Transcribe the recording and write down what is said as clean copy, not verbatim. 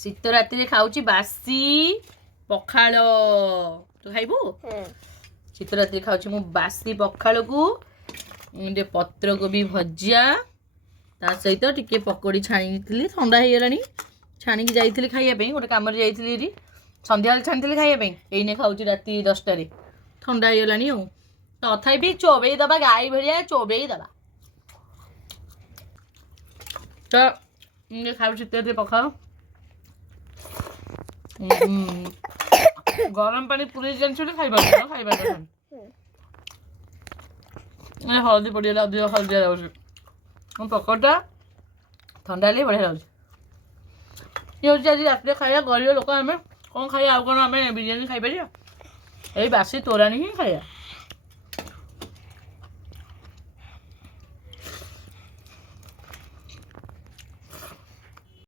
ଶୀତ ରାତିରେ ଖାଉଛି ବାସି ପଖାଳ। ତୁ ଖାଇବୁ? ଶୀତ ରାତିରେ ଖାଉଛି ମୁଁ ବାସି ପଖାଳକୁ ଟିକେ ପତ୍ରକୋବି ଭଜା, ତା ସହିତ ଟିକେ ପକୋଡ଼ି ଛାଣିଥିଲି, ଥଣ୍ଡା ହେଇଗଲାଣି। ଛାଣିକି ଯାଇଥିଲି ଖାଇବା ପାଇଁ, ଗୋଟେ କାମରେ ଯାଇଥିଲି ଏଠି, ସନ୍ଧ୍ୟାବେଳେ ଛାଣିଥିଲି ଖାଇବା ପାଇଁ। ଏଇନେ ଖାଉଛି ରାତି 10ଟାରେ, ଥଣ୍ଡା ହେଇଗଲାଣି ଆଉ। ତଥାପି ଚୋବେଇ ଦବା, ଗାଈ ଭଳିଆ ଚୋବେଇ ଦବା। ତ ଖାଉଛି ଶୀତ ରାତିରେ ପଖାଳ। ଗରମ ପାଣି ପୁରେଇ ଜାଣିଛୁ ଖାଇବା ହଳଦୀ ପଡ଼ିଗଲା, ଅଧିକ ହଳଦିଆ ଯାଉଛି। ମୋ ପକୋଡ଼ଟା ଥଣ୍ଡା ହେଲେ ବଢ଼ିଆ ଲାଗୁଛି। ଇଏ ହେଉଛି ଆଜି ରାତିରେ ଖାଇବା। ଗରିବ ଲୋକ ଆମେ, କ'ଣ ଖାଇବା? ଆଉ କ'ଣ ଆମେ ବିରିୟାନୀ ଖାଇପାରିବା? ଏଇ ବାସି ତୋରାଣି ହିଁ ଖାଇବା।